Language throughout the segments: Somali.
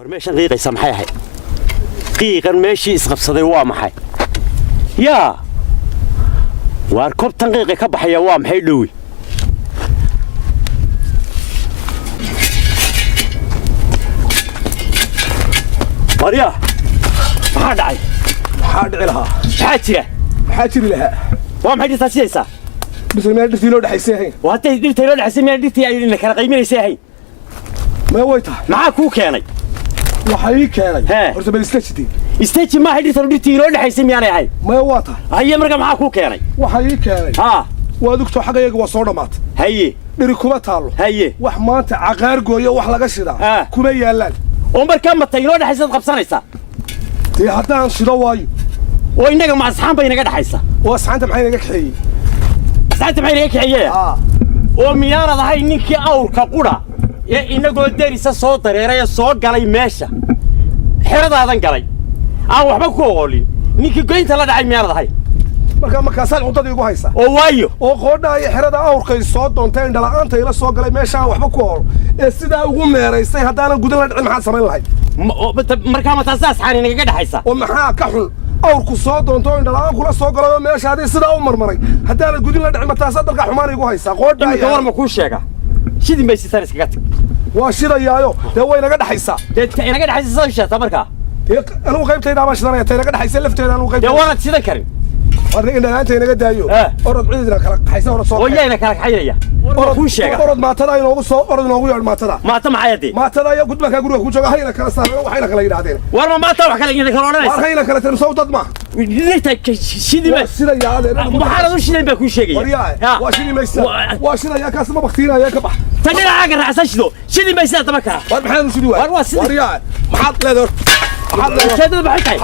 ورميشان قيقي سمحي هاي قيقا ماشي اسقبصدي waa maxay يا واركوب تنقيقي كبحيا waa maxay dhowi مريا ما دعي لها حاجر لها waa maxay taasiyaysa بس ما درتي لو دحيساهين وهاتay dirtay loo dhaxsay ma dirtay ay in kala qiiminaysahay ما ويتها maxaa ku keenay waxay keenay horta bal istaajidii استيج ما حد يصير ديتي لو دحيسay miyaan ahay ما واتا هي marka maxaa ku keenay waxay keenay waa dugto xaqayga waa soo dhamaat haye dhiri kuma taalo haye wax maanta aqaar gooyo wax laga shidaa kuma yaalaan oo marka ma tay loo dhaxaysad qabsanaysa tii hadaan shido waayo oo inaga ma asxaan bay inaga dhaxaysa oo asxaanta maxay inaga kaxeeyay asxaanta maxay inaga kaxeeyay oo miyaanad ahay ninkii awrka qura ee inagoo deerisa soo dareeray soo galay meesha xeradaadan galay aan waxba ku oqolin ninkii goynta la dhacay miyaanad ahay marka saan cuntada igu haysa oo waayo oo qoodhaay xerada awrkay soo doonteen dhala'aanta ila soo galay meesha waxba ku hor ee sida ugu meereysay hadaan gudan la dhicin maxaa sameyn lahayd marka ma taas asxaan inaga dhaxaysa oo maxaa ka xun awrku soo doonto in dhala'aan kula soo galay meeshaadii sida u marmaray hadaan gudin la dhicin ma taas dalka xumaan igu haysa qoodhaay war ma ku sheega sidii ma sitaan iskaga tag waa shidayaayo dee way naga dhaxaysa dadka inaga dhaxaysa soo sheegta marka anigu qaybtayda ma shidanaya tay naga dhaxaysa lafteeda anigu qayb dee waad sidan karin warna in dhalaanta inaga daayo orod ciidina kala qaxaysa hore soo wayayna kala qaxayaya orod ku sheega orod maatada inoogu soo orod inoogu yeer maatada maata maxayadi maatada ayaa gudbaka guriga ku jooga hayna kala saaro waxayna kala yiraahdeen war ma maata wax kala yiraahdeen kala oranaysa war hayna kala tan soo dad ma sidii ma sida yaadeen waxaan u shiday ba ku sheegay waa shidii maysa waa shida yaa kaas ma baqtiinaya ka bax tadina aaga raacsan shido shidii maysa tabaka war maxaan u shidii war waa sidii war yaa maxaad leedahay شادد بحكي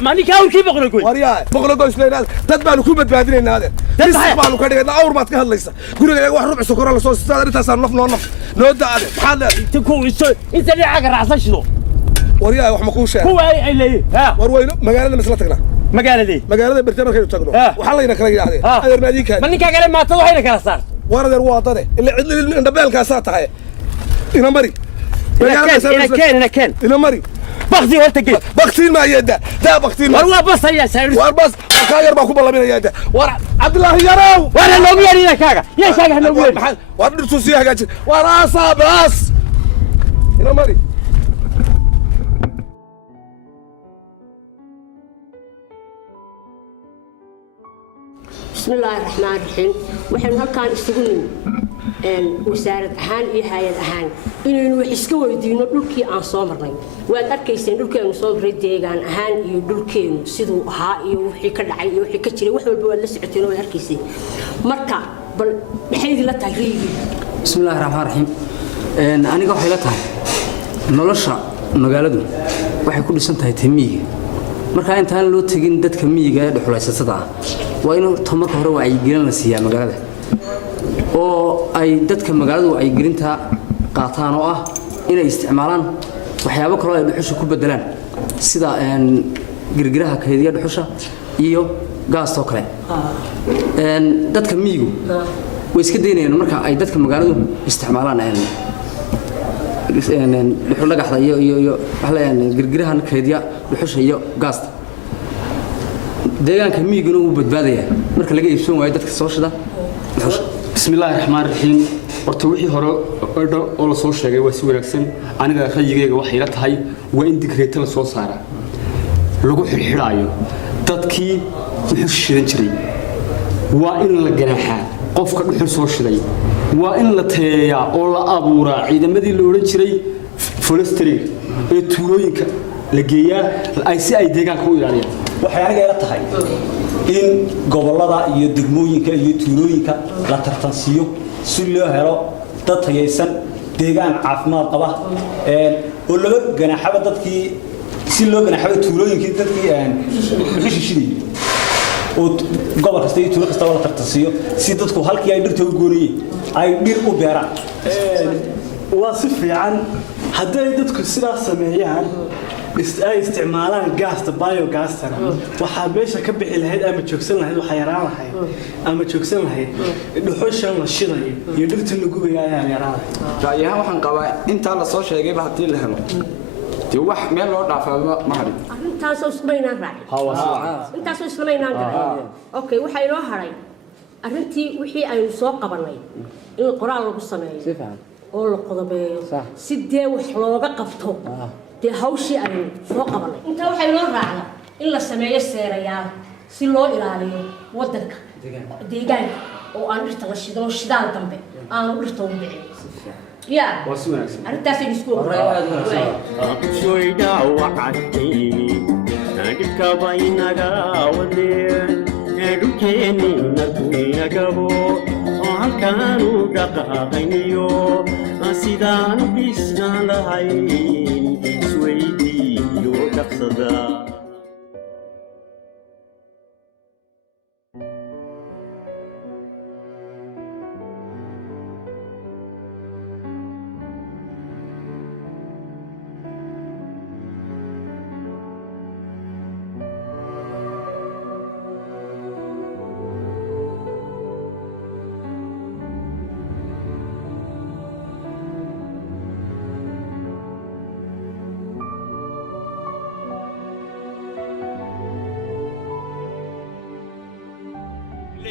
ما نيك أول كيف بقول لك وريا بقول لك إيش لينا تتبع لكم تبادلين هذا تسمع له كذا أول ما تكهل ليس قولوا لي واحد ربع سكر على صوص هذا أنت صار نف نود هذا حالا تكون أنت اللي عاقر عصا شنو وريا واحد مكوشة هو اللي ها وروينه مقالة مثلتنا مقالة برتمر خير تقولوا وحلينا كذا هذا هذا المادي كان من نيك قال ما تروح هنا كذا صار ورد الواطنة اللي ندبل كاسات هاي إنا مري إنا كان إنا مري بختي هل تجي بختي ما يدا ده بختي والله بس هي سعر واربس خير باكو بالله من يدا ور عبد الله يراو ولا لو يا كاغا يا كاغا نقول ور سوسي هاجي وراسا بس هنا مري بسم الله الرحمن الرحيم وحن هلكان استغنين وسارة أهان هاي أهان إنه يحسكوا ويدينوا دولكي عن صامرين وأتركيسين دولكي عن صامرين ديجان أهان يدولكين سيدو ها يوحي كدعي يوحي كتير وحول بوال لسعتين ويركيسين مركا بل حيد لا تغريبي بسم الله الرحمن الرحيم أنا قاعد حيلتها نلشة مقالدو waxay ku dhisan tahay timiga marka intaan loo tagin dadka miyiga ee dhuxulaysatada waa inuu tamarka hore waa ay gelin la siiyaa magaalada oo ay dadka magaaladu ay gelinta qaataan oo ah inay isticmaalaan waxyaabo kale oo ay dhuxusha ku bedelaan sida girgiraha kaydiya dhuxusha iyo gaas oo kale dadka miyigu way iska deynayaan marka ay dadka magaaladu isticmaalaan dhuxul dhagaxda iyo waxaan girgirahan kaydiya dhuxusha iyo gaasta deegaanka miyiguna uu badbaadaya marka laga iibsan waayo dadka soo shida dhuxusha بسم الله الرحمن الرحيم horta wixii hore oo la soo sheegay waa si wanaagsan aniga rayigayga waxay la tahay waa in digreeta la soo saara lagu xirxiraayo dadkii dhuxul shidan jiray waa in la ganaaxaa qofka dhuxul soo shiday waa in la tayeeyaa oo la abuuraa ciidamadii la oran jiray forestry ee tuulooyinka la geeyaa ay si ay deegaanka u ilaaliyaan waxay aniga ila tahay in gobolada iyo degmooyinka iyo tuulooyinka la tartansiiyo si loo helo dad tayeysan deegaan caafimaad qaba oo laga ganaaxaba dadkii si loo ganaaxaba tuulooyinkii dadkii xishishidii oo gobol kasta iyo tuulo kasta la tartansiiyo si dadku halkii ay dhirta u goonayeen ay dhir u beeraan waa si fiican haday dadku sidaas sameeyaan ay isticmaalaan gaasta biogaasta waxa meesha ka bixi lahayd ama joogsan lahayd waxa yaraan lahayd ama joogsan lahayd dhuxushan la shiday iyo dhirta lagu gubayaa ayaa yaraan raayaha waxaan qabaa inta la soo sheegay ba hadii la helo dee wax meel loo dhaafaa ma hadhin arrintaasoo ismaynaan raacin intaasoo islamaynaan galay okay waxaa inoo haray arrintii wixii aynu soo qabanay in qoraal lagu sameeyo oo la qodobeeyo si dee wax looga qabto dee hawshii aynu soo qabanay intaa waxaa inoo raacda in la sameeyo seerayaal si loo ilaaliyo waddanka deegaanka oo aan dhirta la shido shidaal dambe aanu dhirta u dhicin يا أنت في السكول شوي وعدتيني ناديك بينك ودين ندوكيني نكوي نجبو وهالكانوا دقاقينيو أسيدان بيسنا لهين سويدي يوكسدا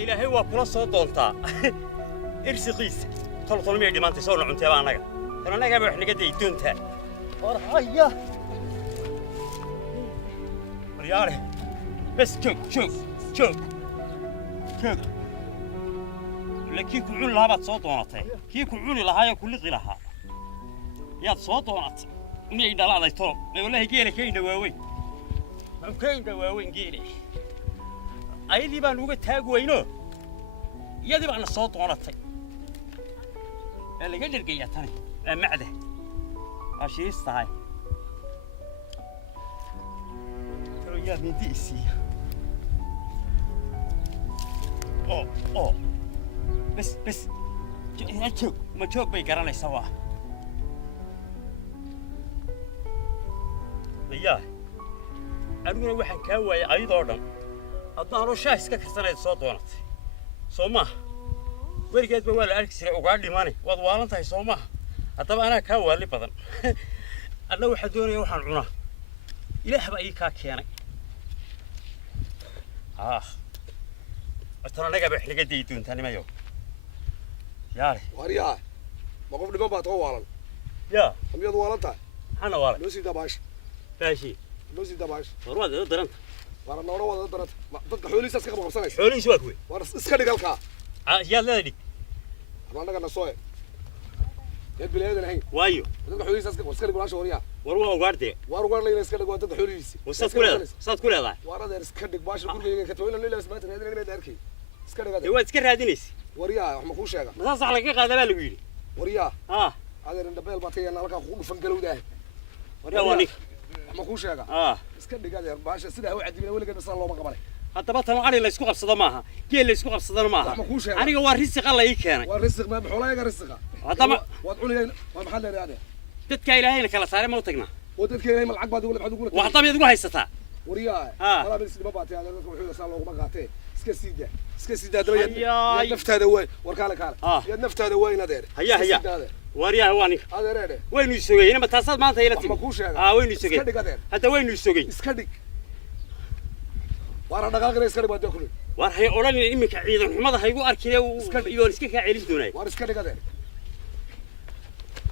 إلهي وكل صوت دولتا إرسي قيس طلع مية دمان تسولنا عن تبعنا ترى أنا جاب إحنا قد يدون تا ورحية رياله بس شوك لكن كل لها بعد صوت ونطه كي كل لها يا كل غيرها يا صوت ونط مية دلالة ذي طول والله جيلي كين دواوين كين دواوين جيلي أيدي بان وجه تاجوينه يدي بان الصوت ورطي اللي قدر جيتني معده عشان يستعي ترى يا مديسي أوه بس شوف ما تشوف بيقرن سوا لياه أنا واحد كواي أيضا haddaan rooshaha iska karsanayd soo doonatay soo maaha weligeedba waa la arki jiray ugaa dhimane waad waalan tahay soo maaha haddaba anaa kaa waali badan anna waxaa doonaya waxaan cunaa ilaah baa ii kaa keenay tan annaga baa xiliga dayi doontaa nimayo yaare waryaa ma qof dhiman baad oo waalan yaa amiyad waalan tahay maxaana waalan loo sii dabaash baashi loo sii dabaash warwaad eedo daranta waana noolo wada daranta dadka xoolihiisa iska qabsanaysa xoolihiisa waa kuwe war iska dhig halkaa yaad leeda dhig annaga na soo يد بلادنا هي وايو dadka xoolihiisa iska dhig walaasha wariyaa war waa ugaarde war ugaar leeyna iska dhig waa dadka xoolihiisa saad ku leedahay warada iska dhig baasha gurigeyga ka tooyna leeyna ismaanta reedina arkay iska dhig waad iska raadinaysa wariyaa wax ma ku sheega ma sax laga qaadaa baa lagu yiri wariyaa adeer indhabeel baatay halka ku dhufan galowdaah wariyaa waa nik ma ku sheega iska dhig adeer baasha sida u cadibina weligeed bas loo ma qabanay haddaba tan ari la isku qabsado maaha geel la isku qabsadana maaha aniga waa risiq la ii keenay waa risiq ma xoolaha risiqa haddaba waad cunayeen waa maxaa leeyahay dadka ilaahayna kala saaray ma u tagnaa wadadka ilaahay malacag baad ugu leeyahay wax haddaba idigu haysataa wariyaa wala bis dibba baatay adeer dadka wuxuu saa loogu qaatay iska sida daba yad naftaada way war kale yad naftaada way adeer haya wariyaa waa nin adeer waynu isogayna ma taasaad maanta ila timi waynu isogay hadda waynu isogay iska dhig war dhaqaaqina iska dhig baad kulay war hay oran iminka ciidan xumada haygu arkay iyo iska ka celin doonay war iska dhig adeer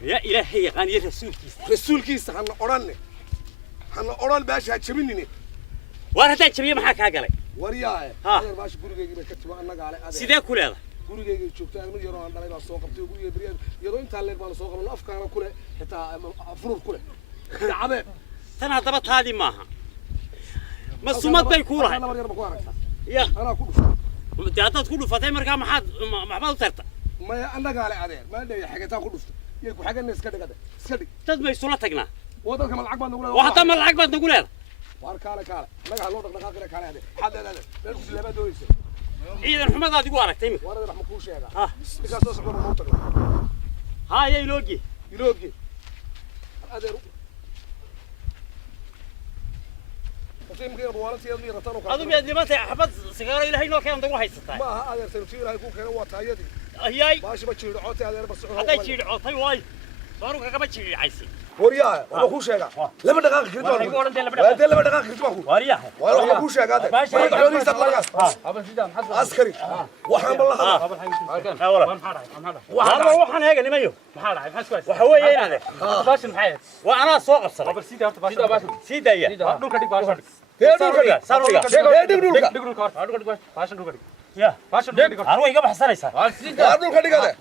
يا إلهي قاني رسولكيس حنا أوران باش هتشبيني وأنا هتشبيه معك هاجلي ورياه أنا باش قولي كتبوا أنا قال سيدا كل هذا قولي شوفتها من يروح عند علي بالسوق بتيجي قولي بريان يروح أنت على بالسوق من أفكار كله حتى فروض كله يا عبد أنا ضبط هذه معها مسومات بيكورة أنا مريض بكورة يا أنا كله تأتى تقول فتاة مركا ما حد ترتا ما أنا قال عادي ما أدري حاجة تأكل يلكو حاجة الناس كده سكدي تدمي سولتنا وذاك ما العقبة نقولها وحتى ما العقبة نقولها واركالة لا هالوضع دقاقنا كان هذا حد لا نلبس اللي بدو يصير إذا محمد هذا يقولك تيمك ورا راح مكوش هذا إذا صوص حر موتك هاي يلوجي هذا وتيم غير بوالد يدي رتانو هذا بيدي ما تحفظ سيجارة إلى هاي نوكي عندك واحد ستة ما هذا سنتير هاي يكون كانوا واتايدي هاي ماشي بتشيل عوتي هذا بس هذا يشيل عطي واي صاروا كم تشيل عايزين ورياه وأخوه شجع لما دقائق كريتو لما دقائق كريتو ورياه ولا أخوه شجع هذا ما يحاول يستطلع عسكري وحنا بالله والله waxaan heega nimayo maxaa dhacay maxaa isku waxa weeye inaad baashin maxay waa ana soo qabsaday bal sida horta baashin sidaya dhulka dhig baashin dhulka saruga dhulka baashin dhulka dhig ya baashin dhulka dhig arwa iga baxsanaysa dhulka dhigade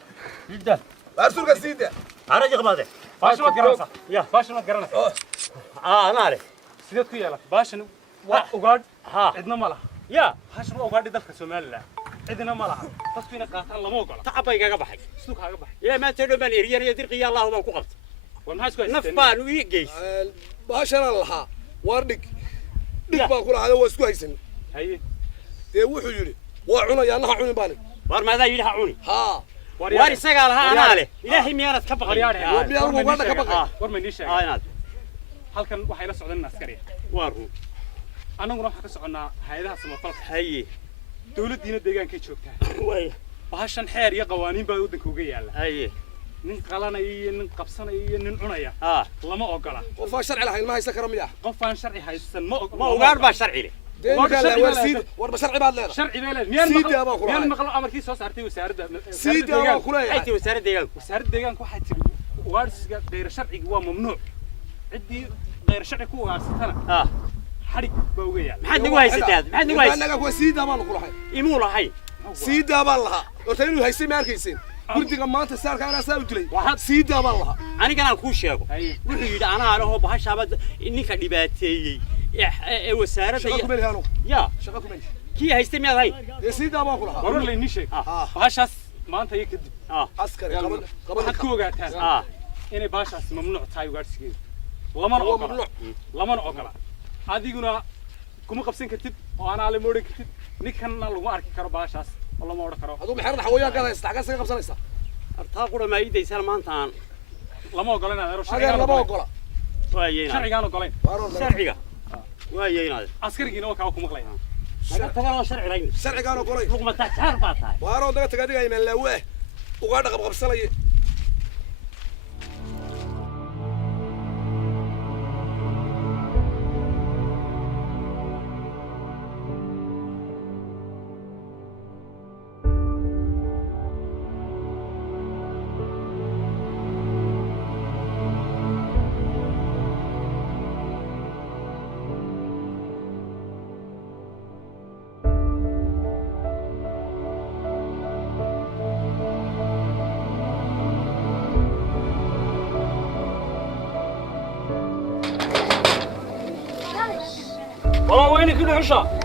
jidda baashinka sida ara jaqbade baashin ma garanaysa ya baashin ma garanaysa ana ale sidoo ku yeela baashin waa ugaad ha cidna ma laha ya baashin waa ugaadhi dalka Soomaaliland cidna ma laha dadku inay qaataan lama ogola tacab ay kaga baxay sidoo kaaga baxay ilaa maanta dhoobaan eriyay dirqiya Allah baan ku qabtay war maxaa isku naf baan u geys baashana lahaa war dhig baa kula hada waa isku haysan haye ee wuxuu yiri waa cunaya anaha cunin baan war ma daa yiri ha cuni ha war isaga laha ana le ilaahi miyaanad ka baqay war ma niishay inaad halkan waxay la socdaan askari waaru anaguna waxa ka soconaa hay'adaha samafalka haye dawladdiina deegaankay joogtaa way bahashan xeer iyo qawaaniin baa waddanka uga yaala haye nin qalanaya iyo nin qabsanaya iyo nin cunaya lama ogola qof aan sharci lahayn ma haysan karo miyaa qof aan sharci haysan ma ogaar baa sharci leh war sharci baad leedahay sharci baa leedahay miyaan maqlo amarkii soo saartay wasaaradda ay wasaaradda deegaanka wasaaradda deegaanka waxay tiri ugaarsiga dheer sharciga waa mamnuuc ciddii dheer sharci ku ugaarsatana حرق بوجيا محد نقول سيدات محد نقول أنا قوي سيدا ما نقول هاي يمول هاي سيدا بالله وتاني هاي سمع كيسين قلت لك ما أنت صار كأنا سأقول لي سيدا بالله أنا كان أكوش يا أبو وحيد أنا أروح بهاش عبد إني كديباتي وسارة شقكم اللي هانو يا شقكم اللي كي هاي سمع هاي سيدا ما أقول ورا اللي نشي بهاش ما أنت يكذب عسكري قبل كوجا تاس إني بهاش ممنوع تاي وقارسين لما نقول adiguna kuma qabsan kartid oo ana la moodin kartid ninkanna lagu arki karo baashaas oo lama oran karo aduu maxay xawayaan ka haysta xaga saga qabsanaysa artaa qura ma iidaysan maanta aan lama ogolaan adeero sharciga lama ogola waayeen sharciga ogolaan sharciga waayeen askarigiina waa ka kuma qlayna naga tagalo sharciga sharciga ogolaan luqma taxar baataa waaro daga tagadiga inaan laawe uga dhaqab qabsanay والله وينك كل عشاء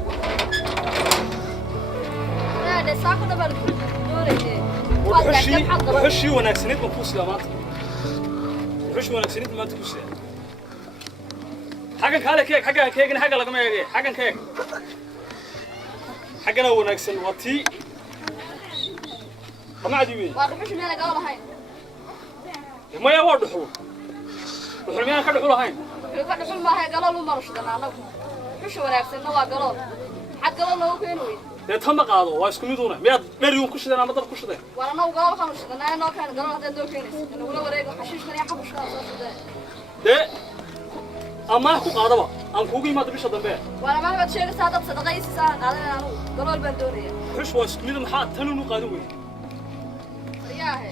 لا ده ساكو ده بالدوري وحشي وناكسنيت مفوس يا مات وحشي وناكسنيت ما تكوس حاجه كاله كيك حاجه كيك حاجه لقما يجي حاجه كيك حاجه وناكسن وتي ما عادي وين وحش مين قال هاي ما يا ورد حو وحرمينا كدخول هاي كدخول ما هي قالوا ما رشدنا انا وحش وناكسن waa galo حق قالوا لو كينوي تم قاضو waa isku mid una miyaad dheer ku shideen ama dab ku shideen وانا وقالوا كانوا شدنا انا كان قالوا هذا دو كينيس انه ولا wareego xashiishkan iyo xabushka soo shideen de ama ku qaadaba aan kuugu imaado bisha dambe وانا ما بad sheegaysaa dad sadaqaysiisa qaadanayna anu galool baan doonaya xush waa isku mid maxaa tan uu qaadan weey yaahe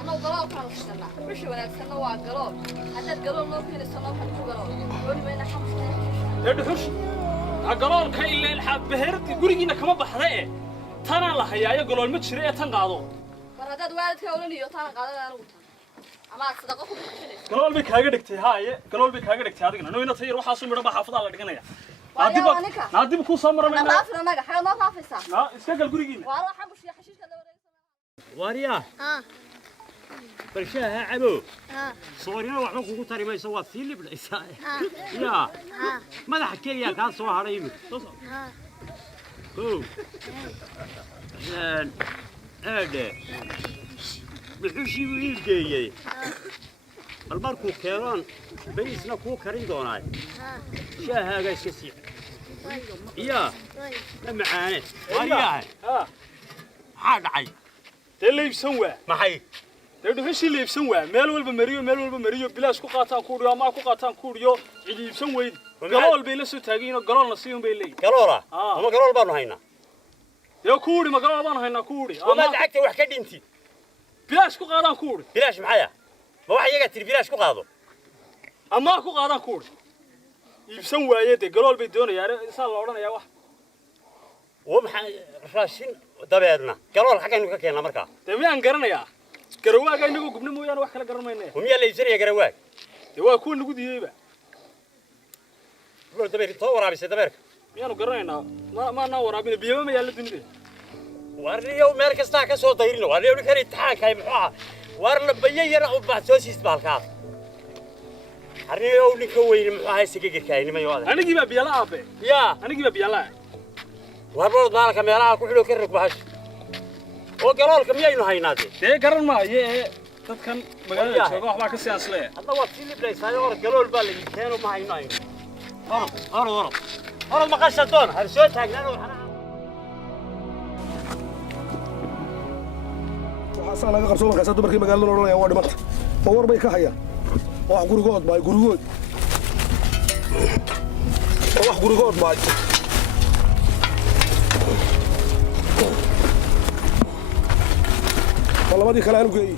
ana galool kanu shidana xush wanaagsan waa galool hadda galool loo keenayso loo kan ku galool wali ma ina xabushka de xush galool ka ilaa ilaa beherti gurigiina kama baxday tana la hayaayo galool ma jiro ee tan qaado war hadda waalidka olaniyo tan qaadanayna anu ama sadaqo ku bixinayso galool bay kaaga dhigtay haaye galool bay kaaga dhigtay adigna nooyna tayir waxa soo midha xaafada la dhiganaya naadiba ku soo maramay naafina naga xayo ma faafaysa iska gal gurigiina waa xabush iyo xashiishka la wareegsan wariya balshaha cabo soorina waxba kugu tari mayso waa sii libdaysaa ya madaxa keliya kaa soo hadhay aade bixushii buu iibgeeyey bal markuu keenaan beriisna kuu karin doonaa shaahaaga iska sii ya la macaane wariyaha maxaa dhacay dee leybsan waa maxay dhuxushii la iibsan waa meel walba mariyo bilaash ku qaataan kuuriyo ama ku qaataan kuuriyo cid iibsan weyd galool bay la soo taagayeen galoolna siiyun bay leeyihiin galoola ama galool baanu haynaa dee kuuri ma galool baan haynaa kuuri ama lacagta wax ka dhinti bilaash ku qaadaan kuuri bilaash maxaya ma wax iyaga tir bilaash ku qaado ama ku qaadaan kuuri iibsan waayay dee galool bay doonayaan isaan la oranayaa wax ومحن راشين دبيرنا قالوا حقا إنه كأنه مركا تبي أنقرنا يا قرواق إنه قبنا مو يانو وحكي لقرنا منه ومية اللي يصير يا قرواق هو يكون نقول يبا قول دبير تطور عبيس دبيرك يانو قرنا ما نور عبين بيما ما يلا دنيا وارني يوم مركز تاعك صوت دايرنا وارني يوم كاري تحاك هاي محوها وارنا بيجي يرى وبعد سوسي استبالكات وارني يوم نكوين محوها سكير كاين ما يواضح أنا جيبها بيلا أبي يا أنا جيبها بيلا واربط مالك ميراها كحلو كرك بهش وقالوا لكم يا إنه هاي نادي ده قرن ما يه تذكر مقالة شو واحد كسي أصله هذا وقت اللي بليس هاي ورد قالوا البال اللي كانوا ما هاي نايم ورد ما قصدون هرسوت هاجنا وحصل أنا قبل سوما كسر بركي مقالة لورنا يا وارد مات فور بيك هيا واحد قرقود باي قرقود واحد قرقود باي والله ما دي كلام قوي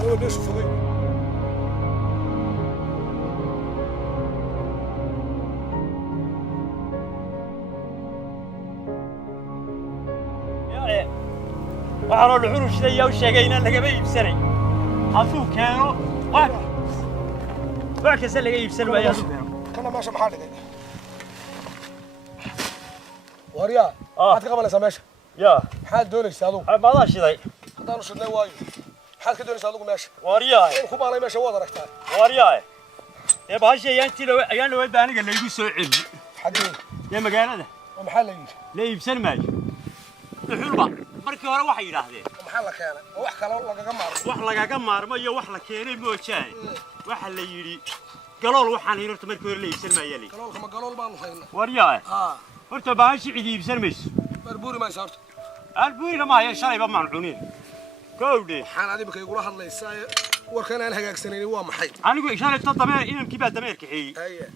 أنا بدي أشوف ذي waxaan oo dhuxurushday u sheegayna laga iibsanay haduu keeno wax kasta laga iibsan waayo kana meesha maxaa dhigay wariya maxaad ka qabanaysaa meesha yaa maxaad doonaysaa adigu maadaa shiday haddaan u shidnay waayo maxaad ka doonaysaa adigu meesha wariyaa in ku baalay meesha waad aragtaa wariyaa ee bahasha ayaan loo baaniga laygu soo celi xagee ee magaalada maxaa la yidhi la iibsan maayo dhuxulba markii hore waxay yiraahdeen maxaa la keenay wax kale wax lagaga maarmo iyo wax la keenay moojaan waxa la yiri galool waxaan hirto markii hore la iibsan maayay galoolka ma galool baan haynaa wariyaa horta baashi cid iibsan mayso barbuuri ma saarto albuurina ma hay shalayba maacunin kowde waxaan adiga igula hadlaysaa warkan aan hagaagsanayni waa maxay anigu ishaarayto dameer inamkii baa dameerka xeeyay